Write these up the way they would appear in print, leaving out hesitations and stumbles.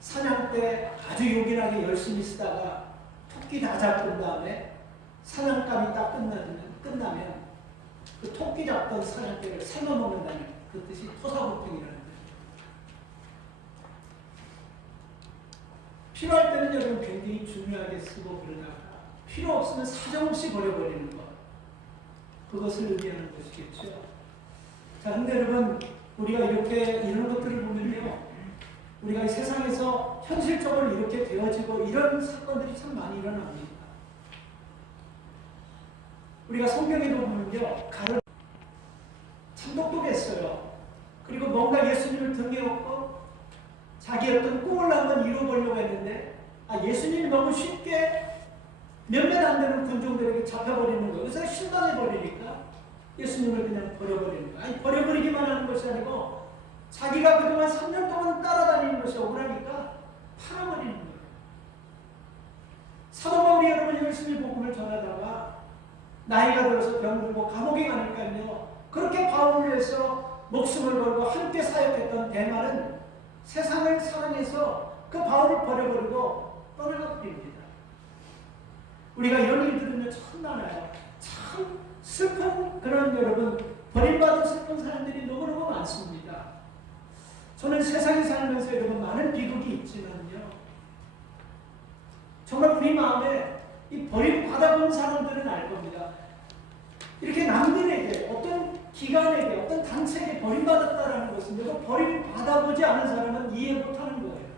사냥 때 아주 요긴하게 열심히 쓰다가 토끼 다 잡은 다음에 사냥감이 딱 끝나면 그 토끼 잡던 사냥개를 삶아 먹는다는 그 뜻이 토사구팽이라는 뜻입니다. 필요할 때는 여러분 굉장히 중요하게 쓰고 그러다가 필요 없으면 사정없이 버려버리는 것, 그것을 의미하는 것이겠죠. 자, 근데 여러분 우리가 이렇게 이런 것들을 보면요, 우리가 이 세상에서 현실적으로 이렇게 되어지고 이런 사건들이 참 많이 일어납니다. 우리가 성경에도 보면요, 가를 참 똑똑했어요. 그리고 뭔가 예수님을 등에 업고 자기 어떤 꿈을 한번 이루어보려고 했는데 예수님이 너무 쉽게 몇몇 안 되는 군종들에게 잡혀버리는 거예요. 그래서 실망해버리니까 예수님을 그냥 버려버리는 거예요. 아니, 버려버리기만 하는 것이 아니고 자기가 그동안 3년 동안 따라다니는 것이 억울하니까 팔아버리는 거예요. 사도 바울이 여러분 열심히 복음을 전하다가 나이가 들어서 병들고 감옥에 가니까요, 그렇게 바울을 위해서 목숨을 걸고 함께 사역했던 대만은 세상을 사랑해서 그 바울을 버려버리고 떠나가 버립니다. 우리가 이런 일 들으면 참 많아요. 참 슬픈 그런 여러분 버림받은 슬픈 사람들이 너무너무 많습니다. 저는 세상에 살면서 여러분 많은 비극이 있지만요, 정말 우리 마음에 이 버림받아본 사람들은 알 겁니다. 이렇게 남들에게 어떤 기관에게 어떤 단체에게 버림받았다는 것은 내가 버림받아보지 않은 사람은 이해 못하는 거예요.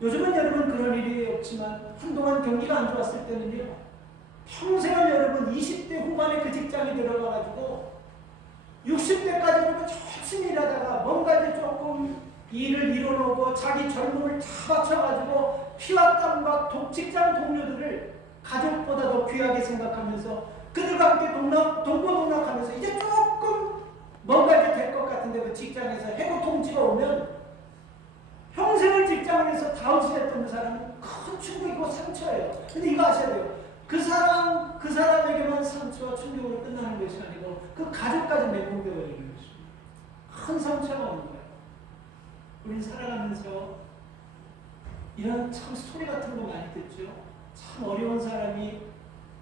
요즘은 여러분 그런 일이 없지만 한동안 경기가 안 좋았을 때는요, 평생을 여러분 20대 후반에 그 직장에 들어가가지고 60대까지 여러분 열심히 일하다가 뭔가 이제 조금 일을 이뤄놓고 자기 젊음을 다 바쳐가지고 피와 땀과 직장 동료들을 가족보다 더 귀하게 생각하면서 그들과 함께 동고동락하면서 이제 조금 뭔가 이제 될 것 같은데 그 직장에서 해고 통지가 오면 평생을 직장에서 다운시했던 사람은 큰 충격이고 상처예요. 근데 이거 아셔야 돼요. 그 사람에게만 상처와 충격으로 끝나는 것이 아니고 그 가족까지 맹공되어 버리는 것입니다. 큰 상처가 오는 거예요. 우린 살아가면서 이런 참 스토리 같은 거 많이 듣죠. 참 어려운 사람이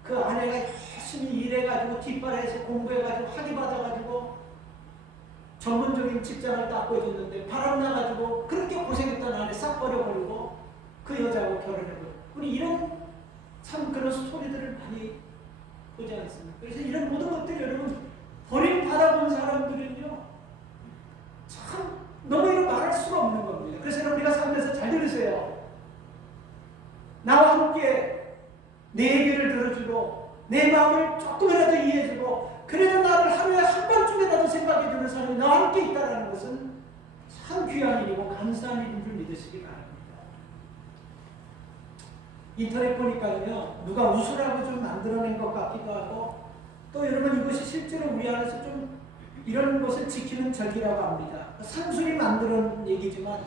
그 아내가 열심히 일해가지고 뒷바라에서 공부해가지고 학위 받아가지고 전문적인 직장을 딱 보여줬는데 바람나가지고 그렇게 고생했던 아내 싹 버려버리고 그 여자하고 결혼해버리고, 우리 이런 참 그런 스토리들을 많이 보지 않습니까? 그래서 이런 모든 것들이 여러분 버림받아본 사람들은요, 참 너무 이런 말할 수가 없는 겁니다. 그래서 여러분 우리가 살면서 잘 들으세요. 나와 함께 내 얘기를 들어주고 내 마음을 조금이라도 이해해주고 그래도 나를 하루에 한 번쯤이라도 생각해주는 사람이 나와 함께 있다는 것은 참 귀한 일이고 감사한 일인 줄 믿으시기 바랍니다. 인터넷 보니까요, 누가 웃으라고 좀 만들어낸 것 같기도 하고, 또 여러분 이것이 실제로 우리 안에서 좀 이런 것을 지키는 절기라고 합니다. 산술이 만드는 얘기지만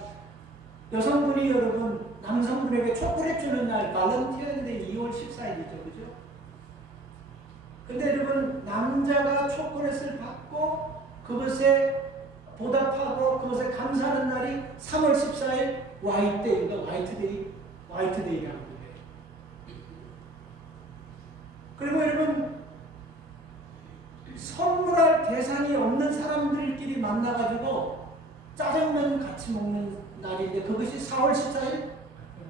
여성분이 여러분 남성분에게 초콜릿 주는 날 발렌타인데이 2월 14일이죠. 그죠? 근데 여러분 남자가 초콜릿을 받고 그것에 보답하고 그것에 감사하는 날이 3월 14일 화이트데이가 화이트데이라고 해요. 그리고 여러분 선물할 대상이 없는 사람들끼리 만나가지고 짜장면 같이 먹는 날인데 그것이 4월 14일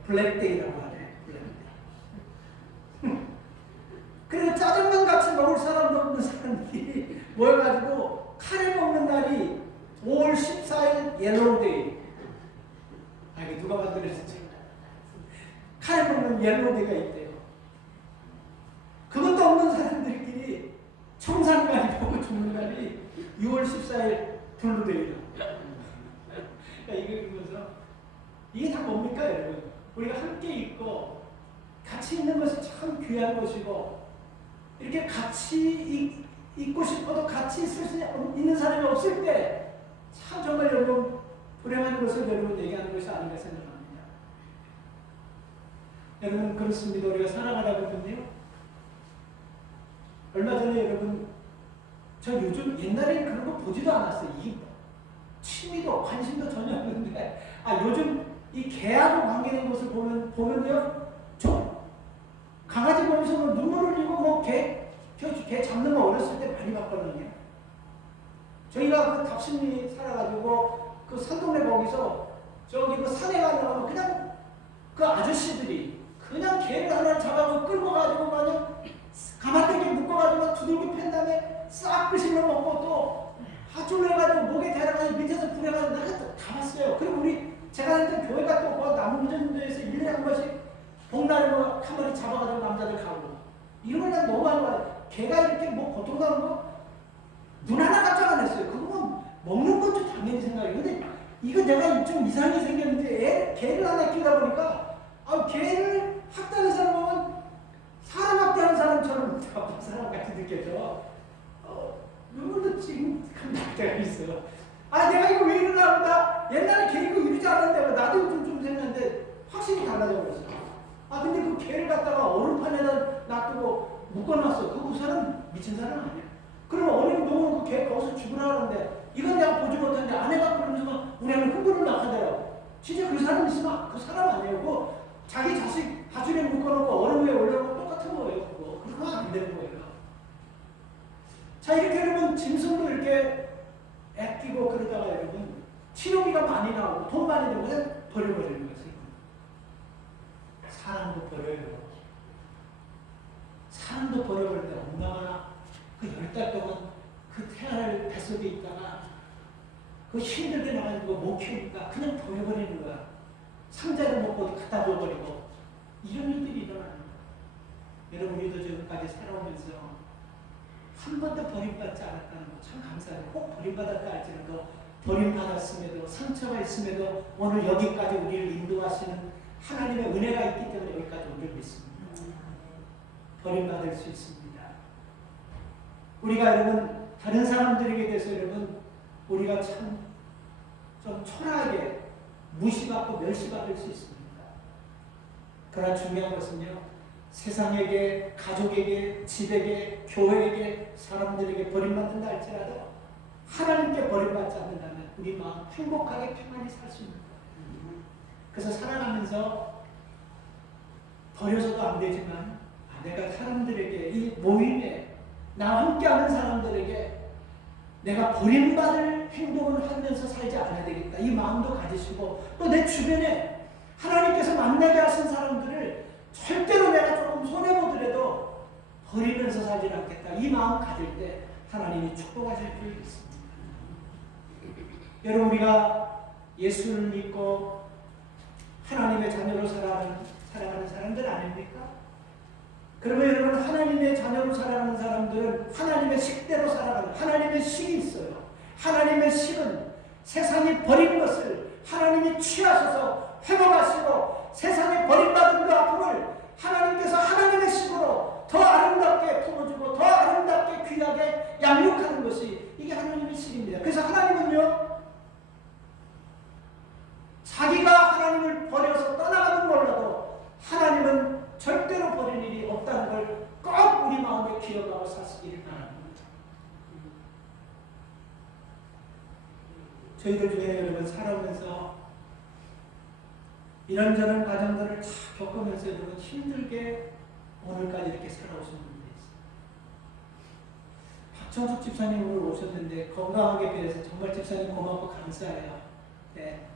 블랙데이라고 하네. 블랙데이. 그리고 짜장면 같이 먹을 사람도 없는 사람들이 모여가지고 카레 먹는 날이 5월 14일 옐로우데이. 이게 누가 만들었지? 카레 먹는 옐로우데이가 있대요. 그것도 없는 사람들끼리 청산가리 보고 죽는 날이 6월 14일 블루데이다. 이거 그러면서 이게 다 뭡니까 여러분? 우리가 함께 있고 같이 있는 것이 참 귀한 것이고, 이렇게 같이 있고 싶어도 같이 있을 수 있는 사람이 없을 때 참 정말 여러분 불행한 것을 여러분 얘기하는 것이 아닌가 생각합니다. 여러분 그렇습니다. 우리가 살아가다 보면요, 얼마 전에 여러분 저 요즘 옛날에는 그런 거 보지도 않았어요. 이 취미도 관심도 전혀 없는데 요즘 이 개하고 관계된 것을 보면요, 저 강아지 보면서 눈물 흘리고 개 잡는 거 어렸을 때 많이 봤거든요. 저희가 그 답심리 살아가지고 그 산동네 거기서 저기 그 산에 가면 그냥 그 아저씨들이 그냥 개를 하나 잡아서 끌고 가지고 그냥 가마떼기 묶어가지고 두들겨 팬 다음에 싹 끄실러 먹고 또 하줄로 해가지고 목에 대라가지고 밑에서 불에가지고 내가 다 봤어요. 그리고 제가 하는 교회가 또 그 남문전도에서 1년에 한 번씩 복날 한 마리 잡아가지고 남자들 가고 이런 걸 난 너무 많이 봐요. 개가 이렇게 고통당하는 거 눈 하나 깜짝 안 했어요. 그거 먹는 것도 당연히 생각해요. 근데 이거 내가 좀 이상하게 생겼는데 개를 하나 키우다 보니까 개를 학대하는 사람 보면 사람 학대하는 사람처럼 나쁜 사람 같이 느껴져. 눈물도 지금 날 때가 있어요. 내가 이거 왜 이러나 보다. 옛날에 개 이거 이러지 않았는데 나도 좀 생겼는데 확실히 달라져 버렸어. 근데 그 개를 갖다가 얼음판에다 놔두고 묶어놨어. 그 사람 미친 사람 아니야. 그럼 어머님 너무 그 개 거기서 죽으라 하는데 이건 내가 보지 못했는데 아내가 그러면서 우리 아내는 흥분을 나가더라고. 진짜 그 사람 있으면 그 사람 아니에요. 그 자기 자식 하줄에 묶어놓고 얼음 위에 올려놓고 똑같은 거예요. 그거 하면 안 되는 거예요. 자, 이렇게 여러분 짐승도 이렇게 아끼고 그러다가 여러분 치료비가 많이 나오고 돈 많이 들고 그냥 버려버리는 거예요. 사람도 버려요. 사람도 버려버리는데 엄마가 그 10달 동안 그 태아를 뱃속에 있다가 그 힘들게 나가지고 못 키우니까 그냥 버려버리는 거야. 상자를 먹고 갖다 줘버리고 이런 일들이 일어나는 거야. 여러분 우리도 지금까지 살아오면서 한 번도 버림받지 않았다는 거 참 감사해요. 꼭 버림받았다 할지라도 버림받았음에도 상처가 있음에도 오늘 여기까지 우리를 인도하시는 하나님의 은혜가 있기 때문에 여기까지 오늘 믿습니다. 버림받을 수 있습니다. 우리가 여러분 다른 사람들에게 대해서 여러분 우리가 참 좀 초라하게 무시받고 멸시받을 수 있습니다. 그러나 중요한 것은요, 세상에게, 가족에게, 집에게, 교회에게, 사람들에게 버림받는다 할지라도 하나님께 버림받지 않는다면 우리 마음 행복하게 평안히 살 수 있는 거예요. 그래서 살아가면서 버려서도 안 되지만 내가 사람들에게 이 모임에 나와 함께하는 사람들에게 내가 버림받을 행동을 하면서 살지 않아야 되겠다. 이 마음도 가지시고 또 내 주변에 하나님께서 만나게 하신 사람들을 절대로 내가 조금 손해보더라도 버리면서 살지 않겠다. 이 마음 가질 때 하나님이 축복하실 수 있습니다. 여러분 우리가 예수를 믿고 하나님의 자녀로 살아가는 사람들 아닙니까? 그러면 여러분 하나님의 자녀로 살아가는 사람들은 하나님의 식대로 살아가는 하나님의 식이 있어요. 하나님의 식은 세상이 버린 것을 하나님이 취하셔서 회복하시고 세상에 버림받은 그 아픔을 하나님께서 하나님의 식으로 더 아름답게 품어주고 더 아름답게 귀하게 양육하는 것이 이게 하나님의 식입니다. 그래서 하나님은요 자기가 하나님을 버려서 떠나가는 몰라도 하나님은 절대로 버릴 일이 없다는 걸 꼭 우리 마음에 기억하고 사시기를 바랍니다. 저희들 중에 여러분 살아오면서 이런저런 과정들을 다 겪으면서 여러분 힘들게 오늘까지 이렇게 살아오신 분들이 있어요. 박정숙 집사님 오늘 오셨는데 건강하게 뵈서 정말 집사님 고맙고 감사해요. 네.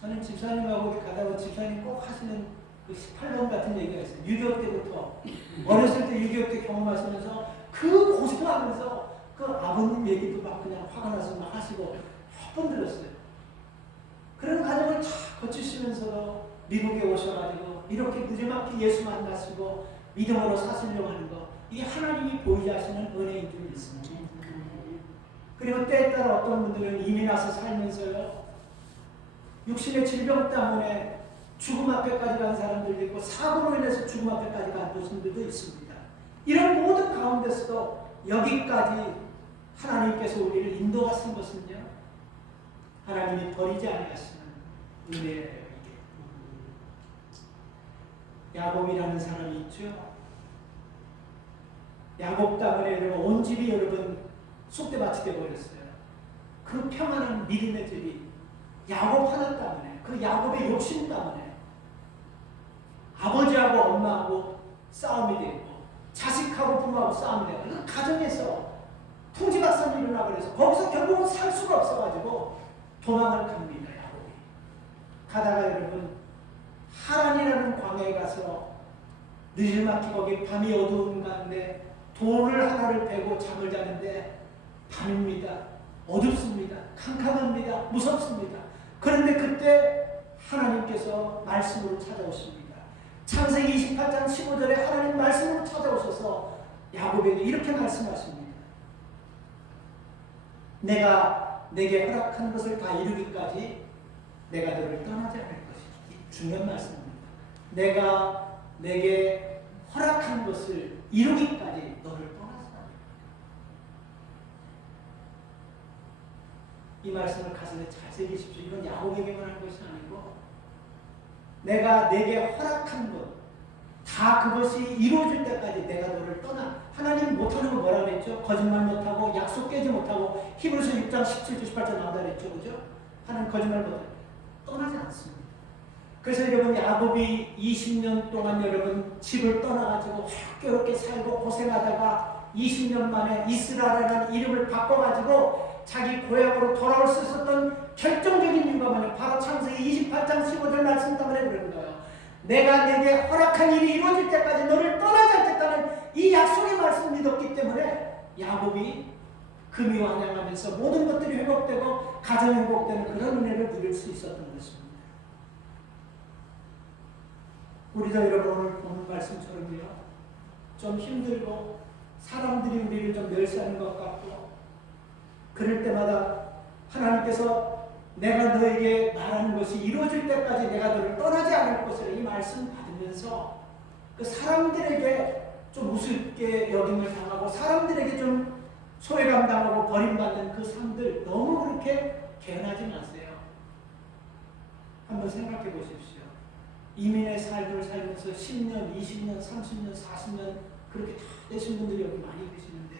저는 집사님하고 가다가 집사님 꼭 하시는 그 18년 같은 얘기가 있어요. 6.25 때부터 어렸을 때 6.25 때 경험하시면서 그 고생하면서 그 아버님 얘기도 막 그냥 화가 나서 막 하시고 몇 번 들었어요. 그런 과정을 다 거치시면서도 미국에 오셔가지고 이렇게 무지막히 예수 만나시고 믿음으로 사시려고 하는 거 이게 하나님이 보이지 하시는 은혜인 줄 믿습니다. 그리고 때에 따라 어떤 분들은 이민 와서 살면서요 육신의 질병 때문에 죽음 앞에까지 간 사람들도 있고 사고로 인해서 죽음 앞에까지 간 분들도 있습니다. 이런 모든 가운데서도 여기까지 하나님께서 우리를 인도하신 것은요 하나님이 버리지 아니하시는 은혜예요. 이게 야곱이라는 사람이 있죠. 야곱 때문에 여러분 온 집이 여러분 쑥대밭이 되어버렸어요. 그 평안한 믿음의 집이 야곱 하나 때문에 그 야곱의 욕심 때문에 아버지하고 엄마하고 싸움이 되고 자식하고 부모하고 싸움이 되고 그 가정에서 풍지박산이 일어나고 그래서 거기서 결국은 살 수가 없어가지고 도망을 갑니다. 야곱이. 가다가 여러분 하란이라는 광야에 가서 느지막히 거기 밤이 어두운 가운데 돌을 하나를 베고 잠을 자는데 밤입니다. 어둡습니다. 캄캄합니다. 무섭습니다. 그런데 그때 하나님께서 말씀으로 찾아오십니다. 창세기 28장 15절에 하나님 말씀으로 찾아오셔서 야곱에게 이렇게 말씀하십니다. 내가 내게 허락한 것을 다 이루기까지 내가 너를 떠나지 않을 것이다. 중요한 말씀입니다. 내가 내게 허락한 것을 이루기까지 너를 떠나지 않을 것이다. 이 말씀을 가슴에 잘 새기십시오. 이건 야곱에게만 한 것이 아니고 내가 내게 허락한 것, 다 그것이 이루어질 때까지 내가 너를 떠나. 하나님 못하는 거 뭐라고 했죠? 거짓말 못하고 약속 깨지 못하고 히브리서 6장 17절 18절 나온다 그랬죠. 그죠? 하나님 거짓말 못하고 떠나지 않습니다. 그래서 여러분 야곱이 20년 동안 여러분 집을 떠나가지고 학교롭게 살고 고생하다가 20년 만에 이스라엘이라는 이름을 바꿔가지고 자기 고향으로 돌아올 수 있었던 결정적인 이유가 뭐냐? 바로 창세기 28장 15절 말씀 때문에 그런 거예요. 내가 내게 허락한 일이 이루어질 때까지 너를 떠나지 않겠다는 이 약속의 말씀을 믿었기 때문에 야곱이 금이 완양하면서 모든 것들이 회복되고 가정이 회복되는 그런 은혜를 누릴 수 있었던 것입니다. 우리도 여러분 오늘 보는 말씀처럼요, 좀 힘들고 사람들이 우리를 좀 멸시하는 것 같고 그럴 때마다 하나님께서 내가 너에게 말하는 것이 이루어질 때까지 내가 너를 떠나지 않을 것이라 이 말씀 받으면서 그 사람들에게 좀 우습게 여김을 당하고 사람들에게 좀 소외감 당하고 버림받는 그 삶들 너무 그렇게 개연하지 마세요. 한번 생각해 보십시오. 이민의 삶을 살면서 10년, 20년, 30년, 40년 그렇게 다 되신 분들이 여기 많이 계시는데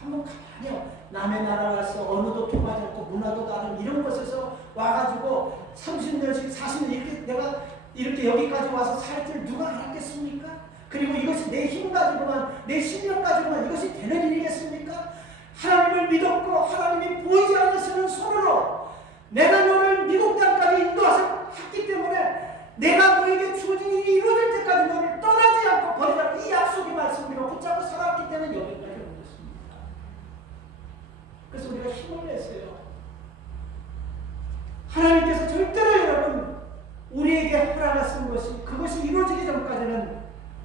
한번 가만히요. 남의 나라 와서 언어도 통하지 않고 문화도 다른 이런 곳에서 와가지고 30년씩 40년 이렇게 내가 이렇게 여기까지 와서 살 줄 누가 알았겠습니까? 그리고 이것이 내 힘 가지고만 내 실력 가지고만 이것이 되는 일이겠습니까? 하나님을 믿었고 하나님이 보이지 않으시는 손으로 내가 너를 미국 땅까지 인도하서 했기 때문에 내가 너에게 주어진 일이 이루어질 때까지 너를 떠나지 않고 버리라 이 약속의 말씀으로 붙잡고 살았기 때문에 여기까지 온 것입니다. 그래서 우리가 힘을 냈어요. 하나님께서 절대로 여러분 우리에게 허락하신 것이 그것이 이루어지기 전까지는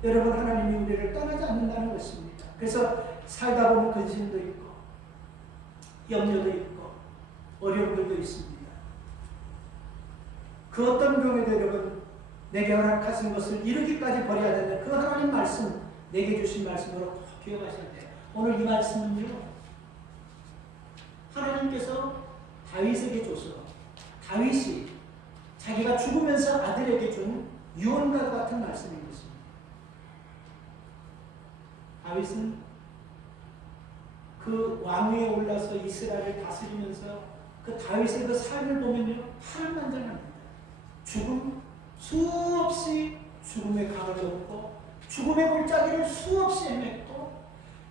여러분 하나님이 우리를 떠나지 않는다는 것입니다. 그래서 살다 보면 근심도 있고 염려도 있고 어려움들도 있습니다. 그 어떤 경우에도 여러분 내게 허락하신 것을 이루기까지 버려야 되는 그 하나님 말씀 내게 주신 말씀으로 꼭 기억하셔야 돼요. 오늘 이 말씀은요 하나님께서 다윗에게 줘서 다윗이 자기가 죽으면서 아들에게 준 유언과 같은 말씀인 것입니다. 다윗은 그 왕위에 올라서 이스라엘을 다스리면서 그 다윗의 그 삶을 보면요 파란만장합니다. 죽음 수없이 죽음의 강을 넘고 죽음의 골짜기를 수없이 헤맸고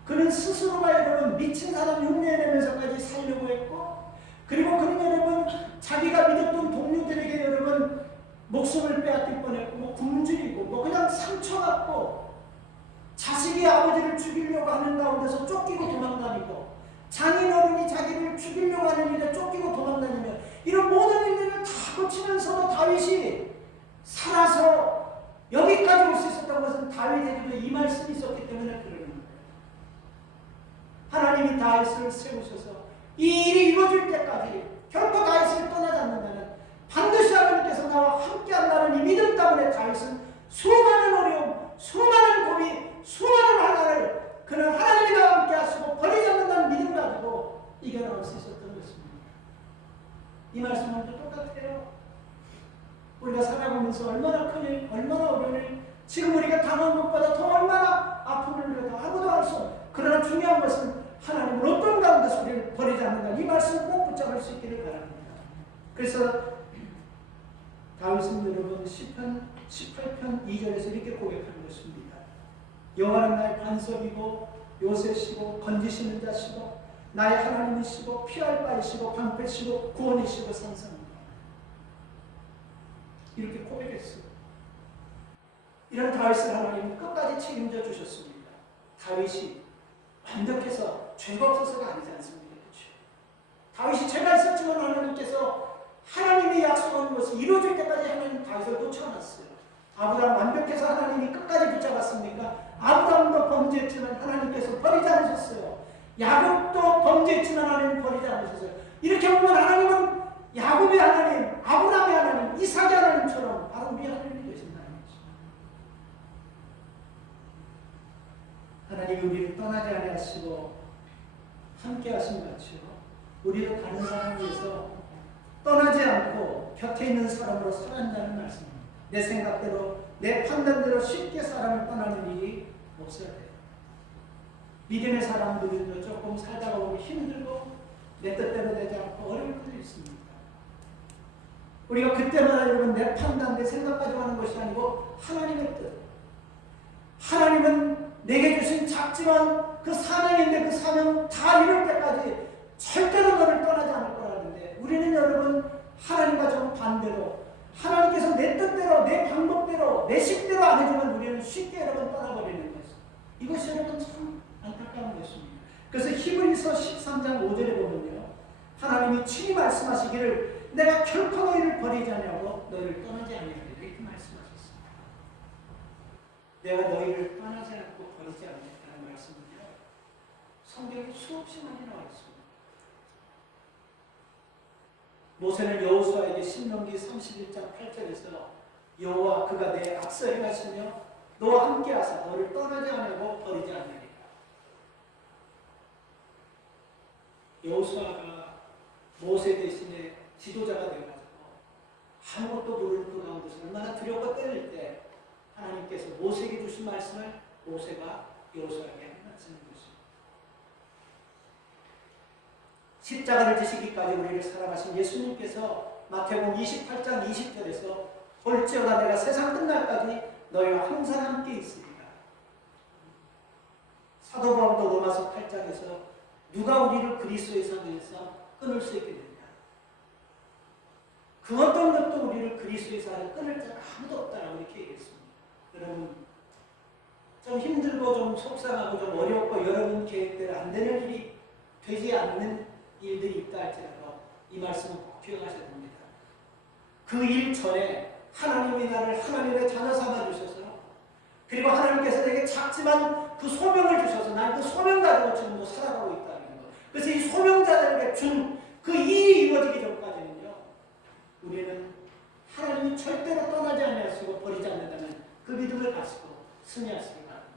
그는 스스로가 여러분 미친 사람 흉내내면서까지 살려고 했고 그리고 그는 여러분 자기가 믿었던 동료들에게 여러분 목숨을 빼앗길 뻔했고 뭐 굶주리고 뭐 그냥 상처받고 자식이 아버지를 죽이려고 하는 가운데서 쫓기고 도망다니고 장인어른이 자기를 죽이려고 하는 일에 쫓기고 도망다니며 이런 모든 일들을 다 거치면서도 다윗이 살아서 여기까지 올 수 있었던 것은 다윗에게도 이 말씀이 있었기 때문에 그러는 거예요. 하나님이 다윗을 세우셔서 이 일이 이루어질 때까지 결코 다윗을 떠나지 않는다는 반드시 하나님께서 나와 함께한다는 이 믿음 때문에 다윗은 수많은 어려움, 수많은 고비, 수많은 환난을 그는 하나님이 나와 함께 하시고 버리지 않는다는 믿음 가지고 이겨나갈 수 있었던 것입니다. 이 말씀은 똑같아요. 우리가 살아가면서 얼마나 큰 일, 얼마나 어려운 일, 지금 우리가 당한 것보다 더 얼마나 아픔을 우리가 더 아무도 알 수 없어요. 그러나 중요한 것은 하나님은 어떤 가운데서 우리를 버리지 않는다. 이 말씀을 꼭 붙잡을 수 있기를 바랍니다. 그래서 다윗은 여러분 시편 18편 2절에서 이렇게 고백하는 것입니다. 여호와는 나의 반석이고 요새시고 건지시는 자시고 나의 하나님이시고 피할 바이시고 방패시고 구원이시고 산성입니다. 이렇게 고백했어요. 이런 다윗을 하나님이 끝까지 책임져 주셨습니다. 다윗이 완벽해서 죄가 없어서가 아니지 않습니까? 그렇죠? 다윗이 죄가 있었지만 하나님께서 하나님이 약속한 것이 이루어질 때까지 하나님 다윗을 놓쳐놨어요. 아브라함 완벽해서 하나님이 끝까지 붙잡았습니까? 아브라함도 범죄했지만 하나님께서 버리지 않으셨어요. 야곱도 범죄했지만 하나님 버리지 않으셨어요. 이렇게 보면 하나님은 야곱의 하나님, 아브라함의 하나님, 이삭의 하나님처럼 바로 우리 하나님이 되신다는 거죠. 하나님이 우리를 떠나지 아니하시고 함께 하신 것이요, 우리도 다른 사람을 위해서 떠나지 않고 곁에 있는 사람으로 살아간다는 말씀입니다. 내 생각대로, 내 판단대로 쉽게 사람을 떠나는 일이 없어야 돼요. 믿음의 사람들은 조금 살다가 보면 힘들고 내 뜻대로 되지 않고 어려울 때도 있습니다. 우리가 그때마다 여러분 내 판단, 내 생각까지 하는 것이 아니고 하나님의 뜻. 하나님은 내게 주신 작지만 그 사명인데 그 사명 다 이룰 때까지 절대로 너를 떠나지 않을 거라는데, 우리는 여러분 하나님과 정반대로 하나님께서 내 뜻대로, 내 방법대로, 내 식대로 안 해주면 우리는 쉽게 여러분 떠나버리는 것이죠. 이것이 여러분 참 안타까운 것입니다. 그래서 히브리서 13장 5절에 보면요, 하나님이 친히 말씀하시기를 내가 결코 너희를 버리지 않냐고 너희를 떠나지 않냐고 이렇게 말씀하셨습니다. 내가 너희를 떠나지 않고 버리지 않겠다는 말씀은요, 성경에 수없이 많이 나와 있습니다. 모세는 여호수아에게 신명기 31장 8절에서 여호와 그가 내 앞서 행하시며 너와 함께 하사 너를 떠나지 않고 버리지 않으리라. 여호수아가 모세 대신에 지도자가 되어가지고 아무것도 모르는 그 가운데서 얼마나 두렵고 떨릴 때 하나님께서 모세에게 주신 말씀을 모세가 여호수아에게 하는 말씀입니다. 십자가를 지시기까지 우리를 사랑하신 예수님께서 마태복음 28장 20절에서 볼지어다 내가 세상 끝날까지 너희와 항상 함께 있으리라. 사도 바울도 로마서 8장에서 누가 우리를 그리스도의 사랑에서 끊을 수 있게 되냐, 그 어떤 것도 우리를 그리스도의 사랑에 끊을 자가 아무도 없다라고 이렇게 얘기했습니다. 여러분 좀 힘들고 좀 속상하고 좀 어렵고 여러분 계획대로 안 되는 일이 되지 않는 일들이 있다 할지라도 이 말씀을 꼭 기억하셔야 됩니다. 그 일 전에 하나님이 나를 하나님의 자녀 삼아 주셔서, 그리고 하나님께서 내게 작지만 그 소명을 주셔서 난 그 소명 가지고 지금도 살아가고 있다는 것. 그래서 이 소명자들에게 준 그 일이 이루어지기 전까지는요, 우리는 하나님이 절대로 떠나지 아니하시고 버리지 않는다는 그 믿음을 가지고 승리하시기 바랍니다.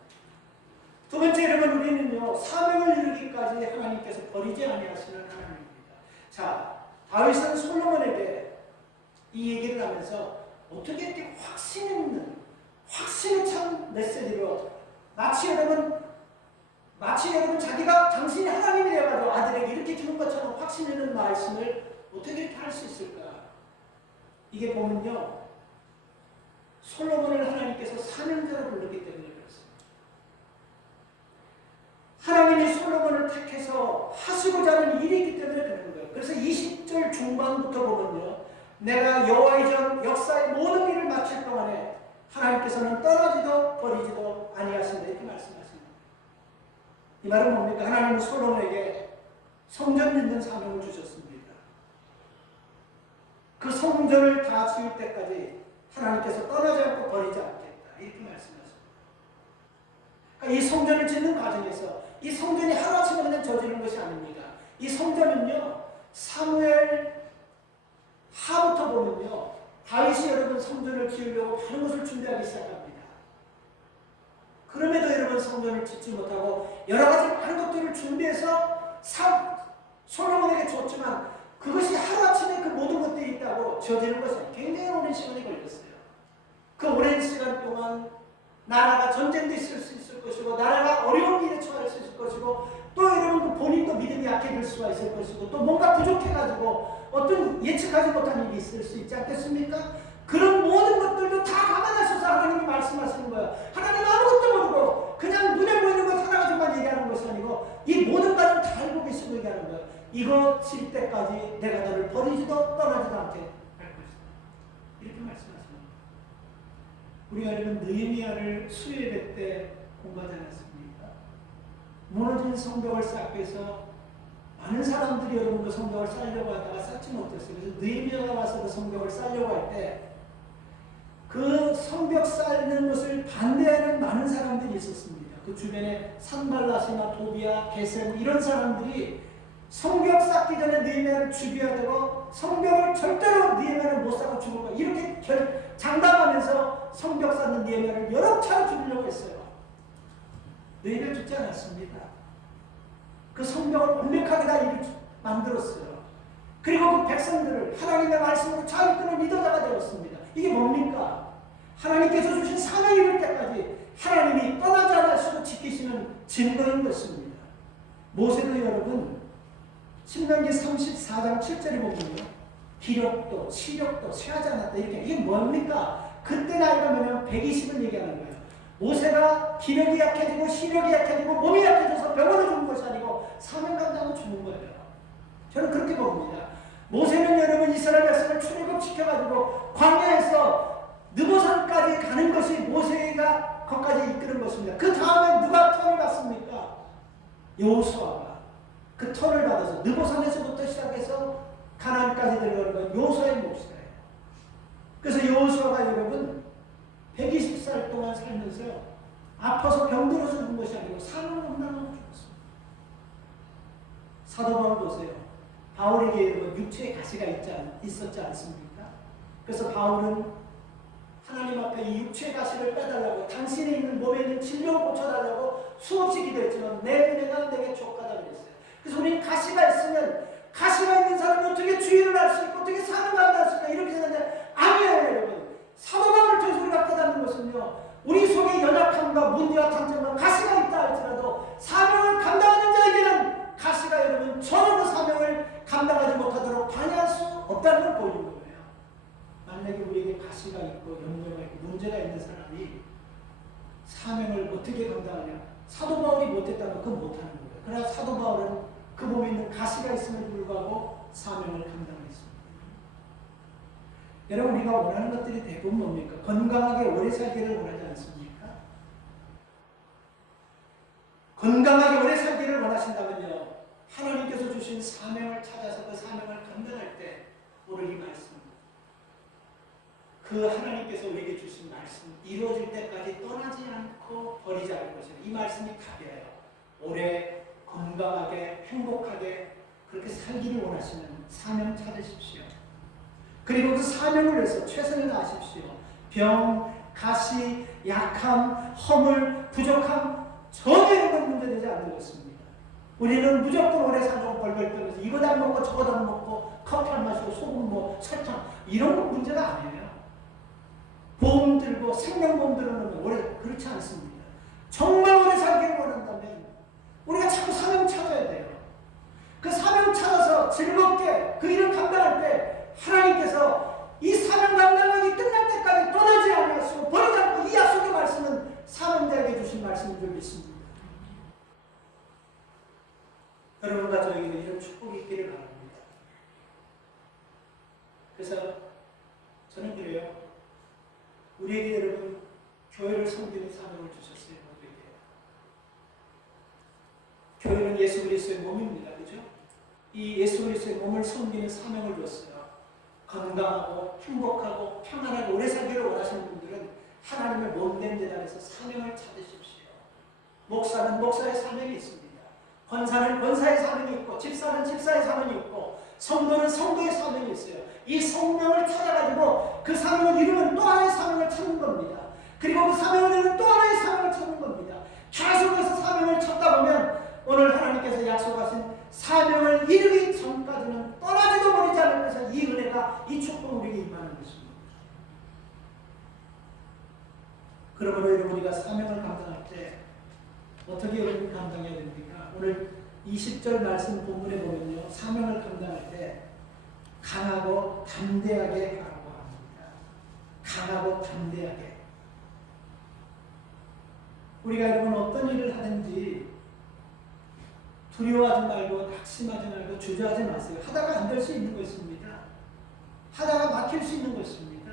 두 번째, 여러분 우리는요 사명을 이루기까지 하나님께서 버리지 아니하시는 하나님입니다. 자, 다윗은 솔로몬에게 이 얘기를 하면서 어떻게 이렇게 확신 있는, 확신에 찬 메시지로 마치 여러분 자기가 당신이 하나님이 되어가지고 아들에게 이렇게 주는 것처럼 확신 있는 말씀을 어떻게 이렇게 할 수 있을까? 이게 보면요, 솔로몬을 하나님께서 사명자로 불렀기 때문에 그렇습니다. 하나님이 솔로몬을 택해서 하시고자 하는 일이 있기 때문에 그런 거예요. 그래서 20절 중반부터 보면요, 내가 여호와의 전 역사의 모든 일을 마칠 동안에 하나님께서는 떠나지도 버리지도 아니하신다 이렇게 말씀하십니다. 이 말은 뭡니까? 하나님은 솔로몬에게 성전 짓는 사명을 주셨습니다. 그 성전을 다 지을 때까지 하나님께서 떠나지 않고 버리지 않겠다 이렇게 말씀하십니다. 그러니까 이 성전을 짓는 과정에서 이 성전이 하루아침에 그냥 저지른 것이 아닙니다. 이 성전은요, 사무엘 하부터 보면요, 다윗이 여러분 성전을 지으려고 다른 것을 준비하기 시작합니다. 그럼에도 여러분 성전을 짓지 못하고 여러 가지 많은 것들을 준비해서 솔로몬에게 줬지만 그것이 하루아침에 그 모든 것들이 있다고 지어지는 것은 굉장히 오랜 시간이 걸렸어요. 그 오랜 시간 동안 나라가 전쟁도 있을 수 있을 것이고, 나라가 어려운 일에 처할 수 있을 것이고, 또 여러분 본인도 믿음이 약해질 수가 있을 것이고, 또 뭔가 부족해가지고 어떤 예측하지 못한 일이 있을 수 있지 않겠습니까? 그런 다 감안하셔서 하나님이 말씀하시는 거야. 하나님 아무것도 모르고 그냥 눈에 보이는 것 하나가지고만 얘기하는 것이 아니고 이 모든 것을 다 알고 계시고 얘기하는 거야. 이거 칠 때까지 내가 너를 버리지도 떠나지도 않게 할 것이다. 이렇게 말씀하시는 거예요. 우리가 여러분 느헤미야를 수요예배 때 공부하지 않았습니까? 무너진 성벽을 쌓기 위해서 많은 사람들이 여러분 그 성벽을 쌓으려고 하다가 쌓지 못했어요. 그래서 느헤미야가 와서 그 성벽을 쌓으려고 할 때 그 성벽 쌓는 것을 반대하는 많은 사람들이 있었습니다. 그 주변에 산발라시나 도비아, 게셈 이런 사람들이 성벽 쌓기 전에 느헤미야를 죽여야 되고 성벽을 절대로 느헤미야를 못 쌓고 죽을 거야. 이렇게 장담하면서 성벽 쌓는 느헤미야를 여러 차례 죽이려고 했어요. 느헤미야 죽지 않았습니다. 그 성벽을 완벽하게 다 만들었어요. 그리고 그 백성들을 하나님의 말씀으로 잘 이끄는 리더자가 되었습니다. 이게 뭡니까? 하나님께서 주신 사명이 이룰 때까지 하나님이 떠나지 않으시고 지키시는 증거인 것입니다. 모세도 여러분 신명기 34장 7절에 보면요. 기력도 치력도 쇠하지 않았다. 이렇게 이게 뭡니까? 그때 나이가 뭐냐면 120을 얘기하는 거예요. 모세가 기력이 약해지고 시력이 약해지고 몸이 약해져서 병원에 죽은 것이 아니고 사명 감당하고 죽은 거예요. 저는 그렇게 봅니다. 모세는 여러분 이스라엘 백성을 출애굽시켜가지고 광야에서 느보산까지 가는 것이 모세가 거기까지 이끄는 것입니다. 그 다음에 누가 턴을 받습니까? 여호수아가 그 턴을 받아서 느보산에서부터 시작해서 가나안까지 들어가는 건 여호수아의 몫이에요. 그래서 여호수아가 여러분 120살 동안 살면서요. 아파서 병들어서 죽은 것이 아니고 사명을 감당하고 죽었습니다. 사도 바울 보세요. 바울에게 육체의 가시가 있었지 않습니까? 그래서 바울은 하나님 앞에 이 육체의 가시를 빼달라고 당신이 있는 몸에 있는 질병을 고쳐달라고 수없이 기도했지만 내 은혜가 내게 족하다 그랬어요. 그래서 우리는 가시가 있으면 가시가 있는 사람은 어떻게 주의를 할 수 있고 어떻게 사명을 할 수 있까 이렇게 생각하는데 아니에요 여러분. 사도 바울을 통해서 우리가 깨닫는 것은요. 우리 속에 연약함과 문제와 단점과 가시가 있다 할지라도 사명을 감당하는 자에게는 가시가 여러분 전혀 그 사명을 감당하지 못하도록 관여할 수 없다는 걸 보이는 거예요. 만약에 우리에게 가시가 있고 염려가 있고 문제가 있는 사람이 사명을 어떻게 감당하냐. 사도 바울이 못했다면 그건 못하는 거예요. 그러나 사도 바울은 그 몸에 있는 가시가 있음에도 불구하고 사명을 감당했습니다. 여러분 우리가 원하는 것들이 대부분 뭡니까? 건강하게 오래 살기를 원하지 않습니까? 건강하게 오래 살기를 원하신다면요. 하나님께서 주신 사명을 찾아서 그 사명을 감당할 때 오늘 이 말씀 그 하나님께서 우리에게 주신 말씀 이루어질 때까지 떠나지 않고 버리지 않을 것이에요. 이 말씀이 답이에요. 오래 건강하게 행복하게 그렇게 살기를 원하시는 사명 찾으십시오. 그리고 그 사명을 위해서 최선을 다하십시오. 병, 가시, 약함, 허물, 부족함 전혀 이런 건 문제되지 않는 것입니다. 우리는 무조건 오래 살려고 벌벌 떨면서 이거도 안 먹고 저거도 안 먹고 커피 안 마시고 소금 설탕 이런 건 문제가 아니에요. 보험 들고 생명보험 들어놓으면 오래 그렇지 않습니다. 정말 오래 살기를 원한다면 우리가 자꾸 사명 찾아야 돼요. 그 사명 찾아서 즐겁게 그 일을 감당할 때 하나님께서 이 사명 감당이 끝날 때까지 떠나지 않으시고 버리지 않고 이 약속의 말씀은 사명자에게 주신 말씀인 줄 믿습니다. 여러분과 저에게는 이런 축복이 있기를 바랍니다. 그래서 저는 그래요. 우리에게 여러분 교회를 섬기는 사명을 주셨어요. 우리에게. 교회는 예수 그리스도의 몸입니다. 그렇죠? 이 예수 그리스도의 몸을 섬기는 사명을 줬어요. 건강하고 행복하고 평안하고 오래 살기를 원하시는 분들은 하나님의 몸된 재단에서 사명을 찾으십시오. 목사는 목사의 사명이 있습니다. 권사는 권사의 사명이 있고 집사는 집사의 사명이 있고 성도는 성도의 사명이 있어요. 이 성명을 찾아가지고 그 사명을 이루면 또 하나의 사명을 찾는 겁니다. 그리고 그 사명을 이루면 또 하나의 사명을 찾는 겁니다. 계속해서 사명을 찾다 보면 오늘 하나님께서 약속하신 사명을 이루기 전까지는 떠나지도 버리지 않을 것을 이 은혜가 이 축복은 우리에게 임하는 것입니다. 그러므로 여러분 우리가 사명을 감당할 때 어떻게 여러분 감당해야 됩니까? 오늘 20절 말씀 본문에 보면요. 사명을 감당할 때 강하고 담대하게 하라고 합니다. 강하고 담대하게. 우리가 여러분 어떤 일을 하든지 두려워하지 말고 낙심하지 말고 주저하지 마세요. 하다가 안 될 수 있는 것입니다. 하다가 막힐 수 있는 것입니다.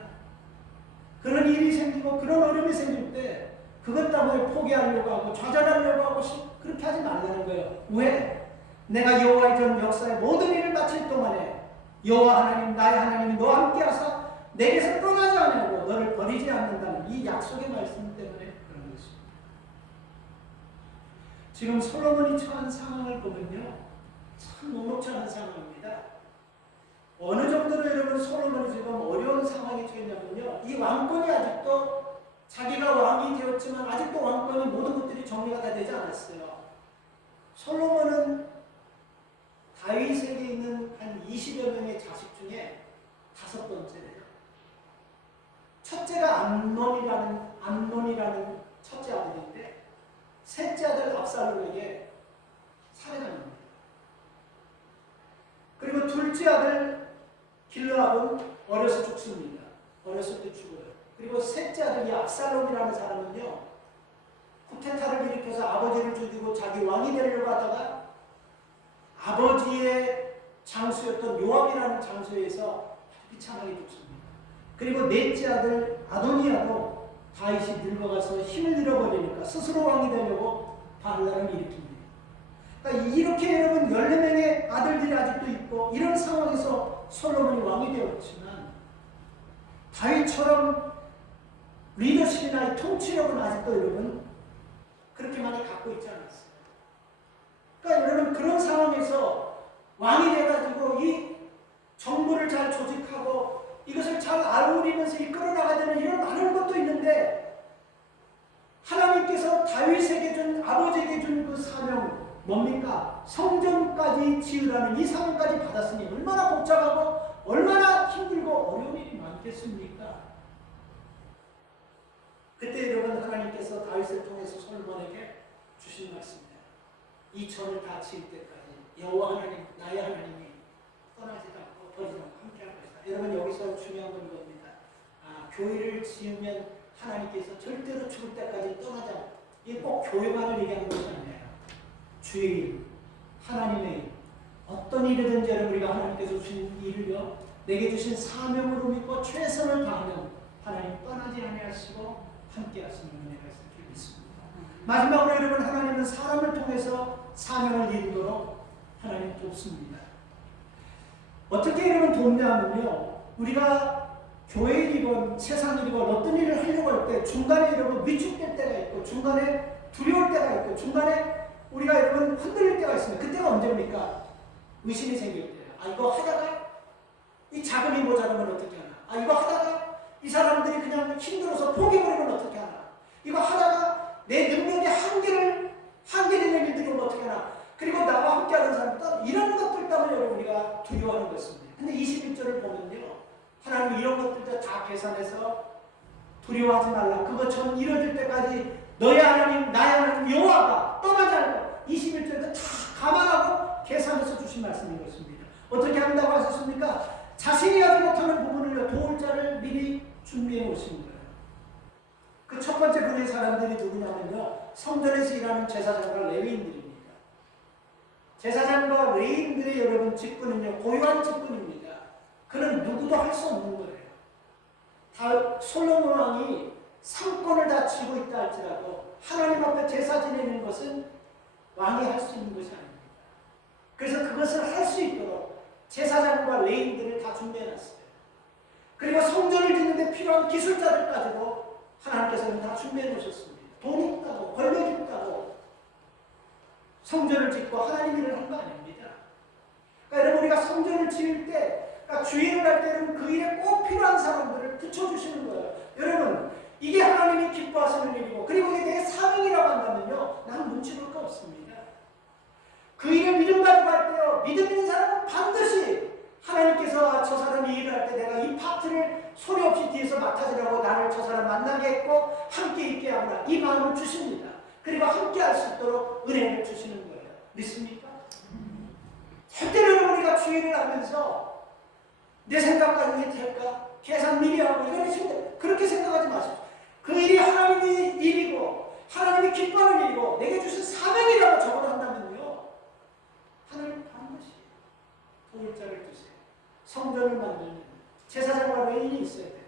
그런 일이 생기고 그런 어려움이 생길 때 그것 때문에 포기하려고 하고 좌절하려고 하고 그렇게 하지 말라는 거예요. 왜? 내가 여호와의 전 역사의 모든 일을 마칠 동안에 여호와 하나님 나의 하나님이 너와 함께 하사 내게서 떠나지 않으고 너를 버리지 않는다는 이 약속의 말씀 때문에 그런 것입니다. 지금 솔로몬이 처한 상황을 보면요, 참 녹록치 않은 상황입니다. 어느 정도로 여러분 솔로몬이 지금 어려운 상황이 되냐면요, 이 왕권이 아직도 자기가 왕이 되었지만 아직도 왕권이 모든 것들이 정리가 다 되지 않았어요. 솔로몬은 다윗에게 있는 한 20여 명의 자식 중에 5번째예요. 첫째가 암논이라는 첫째 아들인데 셋째 아들 압살롬에게 살해당합니다. 그리고 둘째 아들 길르압은 어려서 죽습니다. 어렸을 때 죽어요. 그리고 셋째 아들 이 압살롬이라는 사람은요, 쿠데타를 일으켜서 아버지를 죽이고 자기 왕이 되려고 하다가 아버지의 장수였던 요압이라는 장소에서 비참하게 죽습니다. 그리고 넷째 아들 아도니아도 다윗이 늙어가서 힘을 잃어버리니까 스스로 왕이 되려고 반란을 일으킵니다. 그러니까 이렇게 여러분 14명의 아들들이 아직도 있고 이런 상황에서 솔로몬이 왕이 되었지만 다윗처럼 리더십이나 통치력은 아직도 여러분 그렇게 많이 갖고 있지 않았어요. 그러니까 여러분 그런 상황에서 왕이 돼가지고 이 정부를 잘 조직하고 이것을 잘 아우리면서 이끌어 나가야 되는 이런 많은 것도 있는데 하나님께서 다윗에게 준 아버지에게 준 그 사명 뭡니까? 성전까지 지으라는 이 사명까지 받았으니 얼마나 복잡하고 얼마나 힘들고 어려운 일이 많겠습니까? 그때 여러분 하나님께서 다윗을 통해서 솔로몬에게 주신 말씀이에요. 이 전을 다 지을 때까지 여호와 하나님 나의 하나님이 떠나지 않고 버리지 않고 함께할 것이다. 여러분 여기서 중요한 건 이겁니다. 교회를 지으면 하나님께서 절대로 죽을 때까지 떠나지 않고 이게 꼭 교회만을 얘기하는 것이 아니에요. 주의 일, 하나님의 일, 어떤 일이든지 여러분 우리가 하나님께서 주신 일을요 내게 주신 사명으로 믿고 최선을 다하면 하나님 떠나지 아니하시고 함께 하시는 은혜가 있을 줄 믿습니다. 마지막으로 여러분 하나님은 사람을 통해서 사명을 이루도록 하나님 돕습니다. 어떻게 여러분 돕냐면요, 우리가 교회 일이건 세상 일이건 어떤 일을 하려고 할 때 중간에 여러분 위축될 때가 있고 중간에 두려울 때가 있고 중간에 우리가 여러분 흔들릴 때가 있습니다. 그때가 언제입니까? 의심이 생길 때예요. 이거 하다가 이 자금이 모자라면 어떻게 하나? 이거 하다가 이 사람들이 그냥 힘들어서 포기해버리면 어떻게 하나? 이거 하다가 내 능력의 한계 되는 일들이 오면 어떻게 하나? 그리고 나와 함께하는 사람들 이런 것들 때문에 여러분 우리가 두려워하는 것입니다. 근데 21절을 보면요, 하나님 이런 것들도 다 계산해서 두려워하지 말라. 그것처럼 이뤄질 때까지 너의 하나님 나의 하나님 여호와가 떠나지 않고 21절도 다 감안하고 계산해서 주신 말씀인 것입니다. 어떻게 한다고 하셨습니까? 자신이 하지 못하는 부분을 도울 자를 미리 준비해 오신 거예요. 그 첫 번째 분의 사람들이 누구냐면요, 성전에서 일하는 제사장과 레위인들입니다. 제사장과 레위인들의 여러분 직분은요 고유한 직분입니다. 그는 누구도 할 수 없는 거예요. 다 솔로몬 왕이 상권을 다 쥐고 있다 할지라도 하나님 앞에 제사 지내는 것은 왕이 할 수 있는 것이 아닙니다. 그래서 그것을 할 수 있도록 제사장과 레위인들을 다 준비해놨어요. 그리고 성전을 짓는데 필요한 기술자들까지도 하나님께서는 다 준비해 놓으셨습니다. 돈이 있다고 권력이 있다고 성전을 짓고 하나님 일을 한 거 아닙니다. 그러니까 여러분 우리가 성전을 지을 때 주일을 할 때는 그 일에 꼭 필요한 사람들을 붙여주시는 거예요. 여러분 이게 하나님이 기뻐하시는 일이고 그리고 이게 내 사명이라고 한다면요 나는 눈치 볼 거 없습니다. 그 일에 믿음 가지고 할 때요 믿음 있는 사람은 반드시 하나님께서 저 사람이 일을 할 때 내가 이 파트를 소리 없이 뒤에서 맡아주라고 나를 저 사람 만나게 했고 함께 있게 하구나 이 마음을 주십니다. 그리고 함께 할 수 있도록 은혜를 주시는 거예요. 믿습니까? 절대로 우리가 주의를 하면서 내 생각과 이게 될까? 계산 미리 위하고 이거는 힘들 그렇게 생각하지 마십시오. 그 일이 하나님의 일이고 하나님이 기뻐하는 일이고 내게 주신 사명이라고 적어한다면요, 하나님 반드시 도울 자를 주세요. 성전을 만들면 제사장과 레인이 있어야 돼요.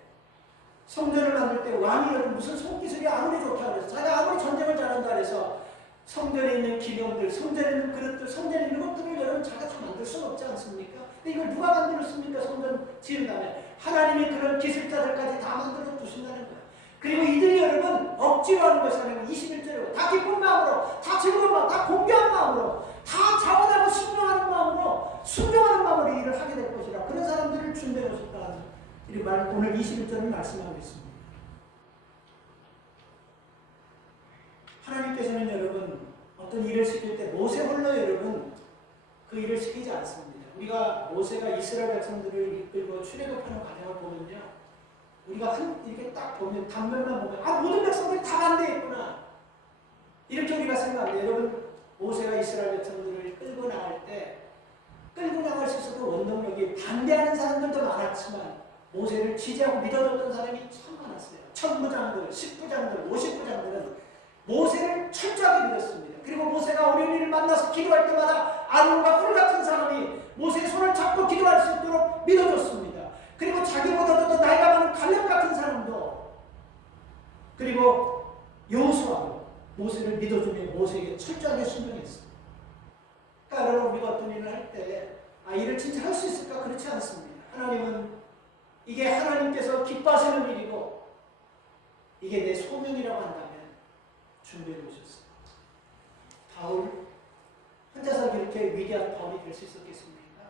성전을 만들 때 왕이 여러분 무슨 손기술이 아무리 좋다 그래서 자기가 아무리 전쟁을 잘한다 그래서 성전에 있는 기명들, 성전에 있는 그릇들, 성전에 있는 것들을 여러분 자기가 다 만들 수는 없지 않습니까? 근데 이걸 누가 만들었습니까? 성전 지은 다음에 하나님이 그런 기술자들까지 다 만들어 두신다는 거예요. 그리고 이들이 여러분 억지로 하는 것이 아니고 21절에 다 기쁜 마음으로, 다 즐거운 마음, 다 공개한 마음으로, 다 자원하고 순종하는 마음으로, 순종하는 마음으로 일을 하게 될 것이라 그런 사람들을 준비해 오셨다는 오늘 21절을 말씀하고 있습니다. 하나님께서는 여러분 어떤 일을 시킬 때 모세 홀로 여러분 그 일을 시키지 않습니다. 우리가 모세가 이스라엘 백성들을 이끌고 출애굽하는 과정을 보면요, 우리가 이렇게 딱 보면 단면만 보면 모든 백성들이 다 반대했구나 이렇게 우리가 생각합니다. 여러분 모세가 이스라엘 백성들을 끌고 나갈 때 끌고 나갈 수 있어도 원동력이 반대하는 사람들도 많았지만 모세를 지지하고 믿어줬던 사람이 참 많았어요. 천부장들, 십부장들, 오십부장들은 모세를 철저하게 믿었습니다. 그리고 모세가 어린이를 만나서 기도할 때마다 아론과 홀 같은 사람이 모세의 손을 잡고 기도할 수 있도록 믿어줬습니다. 그리고 자기보다도 더 나이가 많은 갈렙 같은 사람도, 그리고 여호수아도 모세를 믿어주며 모세에게 철저하게 순종했습니다. 그러니까 여러분 우리가 어떤 일을 할 때 일을 진짜 할 수 있을까? 그렇지 않습니다. 하나님은 이게 하나님께서 기뻐하시는 일이고 이게 내 소명이라고 한다면 준비해 놓으셨어요. 바울 혼자서 이렇게 위대한 바울이 될 수 있었겠습니까?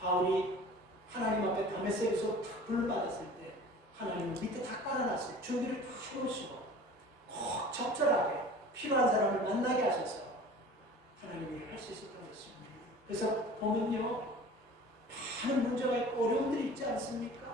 바울이 하나님 앞에 다메섹에서 불러받았을 때 하나님은 밑에 다 깔아놨어요. 준비를 다 해놓으시고 꼭 적절하게 필요한 사람을 만나게 하셔서 하나님이 할 수 있었던 것입니다. 그래서 보면요, 많은 문제가 있고 어려움들이 있지 않습니까?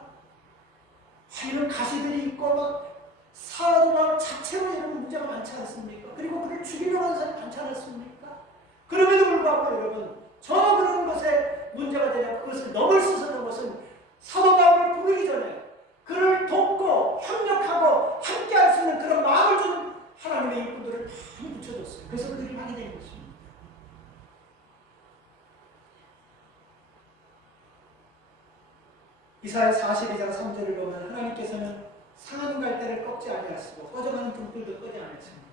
이런 가시들이 있고 막 사람 자체로 이런 문제가 많지 않습니까? 그리고 그를 죽이려고 하는 사람이 많지 않았습니까? 그럼에도 불구하고 여러분 전혀 그런 것에 문제가 되냐, 그것을 넘을 수 있었던 것은 사도 바울을 부르기 전에 그를 돕고 협력하고 함께 할 수 있는 그런 마음을 준 하나님의 일꾼들을 다 붙여줬어요. 그래서 그들이 하게 된 것입니다. 이사야 42장 3절을 보면 하나님께서는 상하는 갈대를 꺾지 아니하시고 꺼져가는 등불도 끄지 아니하십니다.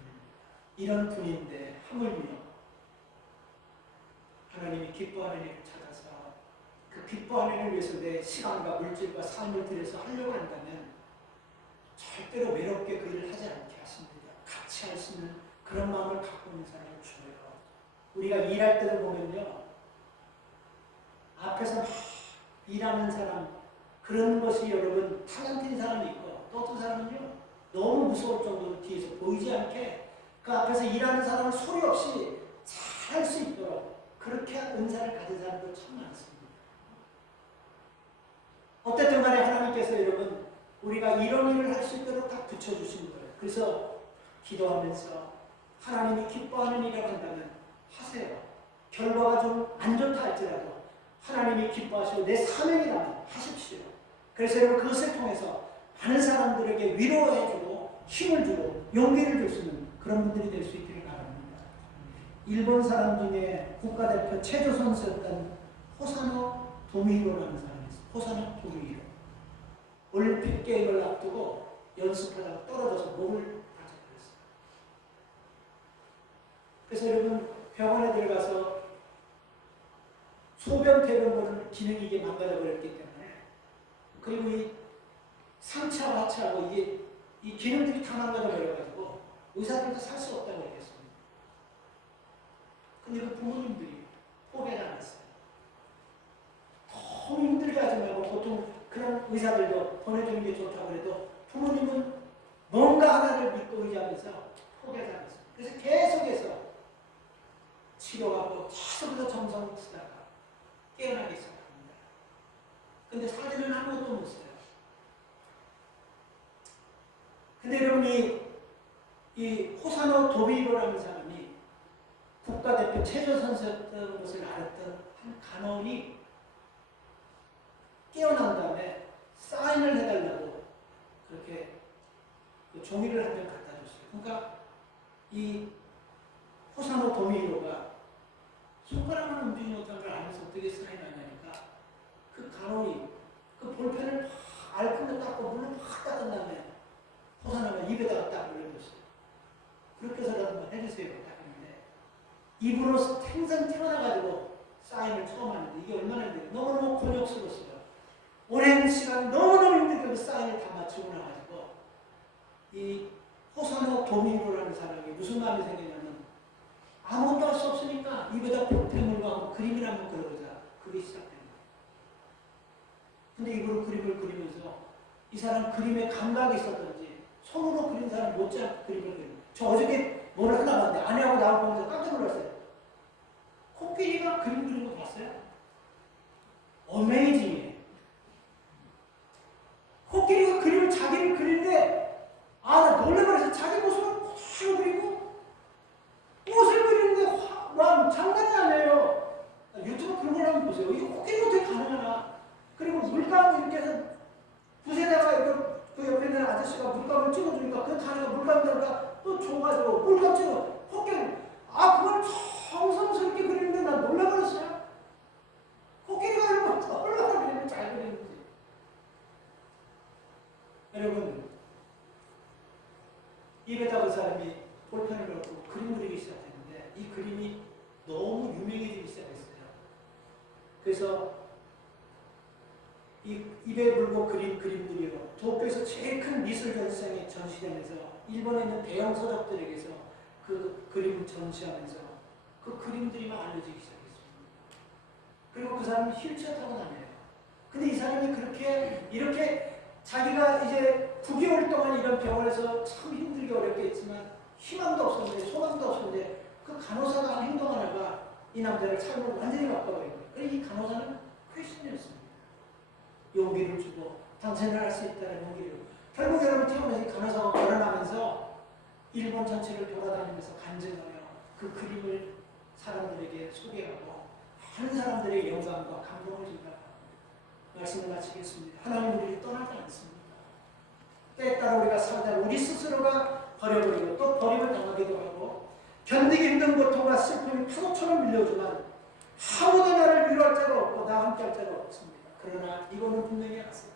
이런 분인데 하물며 하나님이 기뻐하는 일을 찾아서 그 기뻐하는 일을 위해서 내 시간과 물질과 삶을 들여서 하려고 한다면 절대로 외롭게 그 일을 하지 않게 하십니다. 같이 할 수 있는 그런 마음을 갖고 있는 사람을 줘요. 우리가 일할 때도 보면요, 앞에서 일하는 사람, 그런 것이 여러분 탤런트인 사람이 있고 또 어떤 사람은요 너무 무서울 정도로 뒤에서 보이지 않게 그 앞에서 일하는 사람을 소리 없이 잘 할 수 있도록 그렇게 은사를 가진 사람도 참 많습니다. 어쨌든 간에 하나님께서 여러분 우리가 이런 일을 할 수 있도록 다 붙여주신 거예요. 그래서 기도하면서 하나님이 기뻐하는 일이라고 한다면 하세요. 결과가 좀 안 좋다 할지라도 하나님이 기뻐하시고 내 사명이라면 하십시오. 그래서 여러분 그것을 통해서 많은 사람들에게 위로해주고 힘을 주고 용기를 줄 수 있는 그런 분들이 될 수 있기를 바랍니다. 일본 사람 중에 국가대표 체조 선수였던 호사노 도미히로라는 사람이 있어요. 호사노 도미히로. 올림픽 게임을 앞두고 연습하다가 떨어져서 몸을 다쳐버렸어요. 그래서 여러분 병원에 들어가서 소변 퇴변 기능이 이게 망가져버렸기 때문에, 그리고 이 상체하고 하체하고 이게 이 기능들이 다 망가져버려가지고 의사들도 살 수 없다고 얘기했습니다. 근데 그 부모님들이 포기를 안 했어요. 너무 힘들게 하지 말고, 보통 그런 의사들도 보내주는 게 좋다고 그래도 부모님은 뭔가 하나를 믿고 의지하면서 포기하지 않았어요. 그래서 계속해서 치료하고 계속해서 정성을 쓰다가 깨어나기 시작합니다. 근데 사진은 아무것도 못 써요. 근데 여러분 이 호사노 도비히로라는 사람이 국가대표 체조 선수였던 것을 알았던 한 간호원이 깨어난 다음에 사인 사인을 해달라고 그렇게 종이를 한 장 갖다 줬어요. 그러니까 이 호사노 도미히로가 손가락만 움직이지 못한 걸 알면서 어떻게 사인하냐니까 그 간호이 그 볼펜을 알코올로 닦고 물로 확 닦은 다음에 호사노가 입에다가 딱 올려줬어요. 그렇게 해서라도 한번 해주세요. 딱 했는데 입으로 생선 태어나가지고 사인을 처음 하는데 이게 얼마나 힘들어요. 너무너무 곤욕스러웠어요. 오랜 시간 너무너무 힘들게 그 사인을 다 맞추고 나가지고 이 호사노 도미히로라는 사람이 무슨 마음이 생기냐면 아무것도 할 수 없으니까 입에다 볼펜을 하고 그림이나 한번 그려보자. 그게 시작됩니다. 근데 입으로 그림을 그리면서 이 사람 그림에 감각이 있었던지 손으로 그린 사람 못지않게 그림을 그립니다. 저 어저께 뭘 하나 봤는데 아내하고 나하고 보면서 깜짝 놀랐어요. 코끼리가 그림 그린 거 봤어요? 어메이징이에요. 코끼리가 그림을 자기를 그리는데 나 놀래버려서 자기 모습을 그대로 그리고 옷을 그리는데 와 장난이 아니에요. 유튜브 그런 걸 한번 보세요. 이게 코끼리가 어떻게 가능하나. 그리고 물감 이렇게 해서 붓에다가 그 옆에 있는 아저씨가 물감을 찍어주니까 그 다리가 물감에다가 또 줘가지고 물감 찍어 코끼리 그걸 정성스럽게 그리는데 난 놀라버렸어요. 코끼리가 얼마나 그림을 잘 그리는지. 여러분 입에다 그 사람이 볼펜을 넣고 그림 그리기 시작했는데 이 그림이 너무 유명해지기 시작했어요. 그래서 이 입에 물고 그린 그림들이요. 도쿄에서 제일 큰 미술 전시장에 전시되면서 일본에 있는 대형 서적들에게서 그 그림을 전시하면서 그 그림들이 막 알려지기 시작했습니다. 그리고 그 사람이 휠체어 타고 다녀요. 근데 이 사람이 이렇게 자기가 이제 9개월 동안 이런 병원에서 참 힘들게 어렵게 했지만 희망도 없었는데 소망도 없었는데 그 간호사가 한 행동 하나가 이 남자를 삶을 완전히 바꿔버린 거예요. 그래서 이 간호사는 크리스천이었습니다. 용기를 주고 당신은 할 수 있다는 용기를. 결국 여러분 태어나서 이 간호사가 결혼하면서 일본 전체를 돌아다니면서 간증하며 그 그림을 사람들에게 소개하고 많은 사람들의 영감과 감동을 준다고 합니다. 말씀을 마치겠습니다. 하나님 우리를 떠나지 않습니다. 때에 따라 우리가 살다 우리 스스로가 버려버리고 또 버림을 당하기도 하고 견디기 힘든 고통과 슬픔이 파도처럼 밀려오지만 아무도 나를 위로할 자가 없고 나와 함께 할 자가 없습니다. 그러나 이거는 분명히 아세요.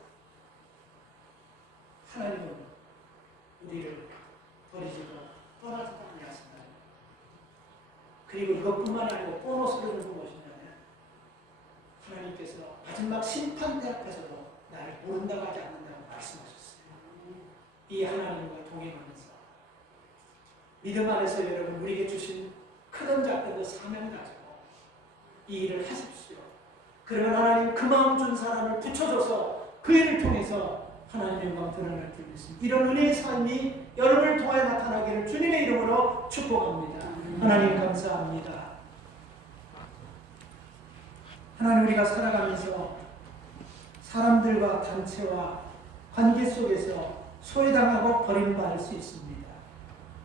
하나님은 우리를 버리지도 떠나지도 아니하신다. 그리고 이것뿐만 아니고 보너스를 주는 것이냐면 하나님께서 마지막 심판대 앞에서도 나를 모른다고 하지 않는다고 말씀하셨어요. 이 하나님과 동행하면서 믿음 안에서 여러분 우리에게 주신 크든 작든 그 사명을 가지고 이 일을 하십시오. 그러면 하나님 그 마음 준 사람을 붙여줘서 그 일을 통해서 하나님의 영광 드러날 줄 믿습니다. 이런 은혜의 삶이 여러분을 통하여 나타나기를 주님의 이름으로 축복합니다. 하나님 감사합니다. 하나님 우리가 살아가면서 사람들과 단체와 관계 속에서 소외당하고 버림받을 수 있습니다.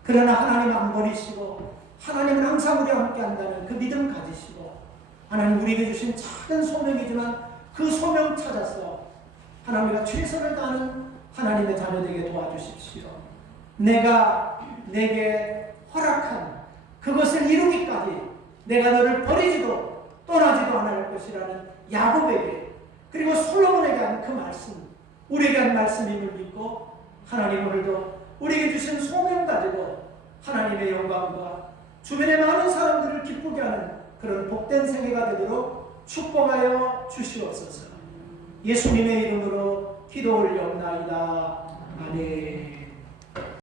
그러나 하나님 안 버리시고 하나님은 항상 우리와 함께 한다는 그 믿음 가지시고 하나님 우리에게 주신 작은 소명이지만 그 소명 찾아서 하나님과 최선을 다하는 하나님의 자녀되게 도와주십시오. 내가 내게 허락한 그것을 이루기까지 내가 너를 버리지도 떠나지도 않을 것이라는 야곱에게 그리고 솔로몬에게 한 그 말씀 우리에게 한 말씀임을 믿고 하나님 오늘도 우리에게 주신 소명 가지고 하나님의 영광과 주변의 많은 사람들을 기쁘게 하는 그런 복된 생애가 되도록 축복하여 주시옵소서. 예수님의 이름으로 기도 올려옵나이다. 아멘.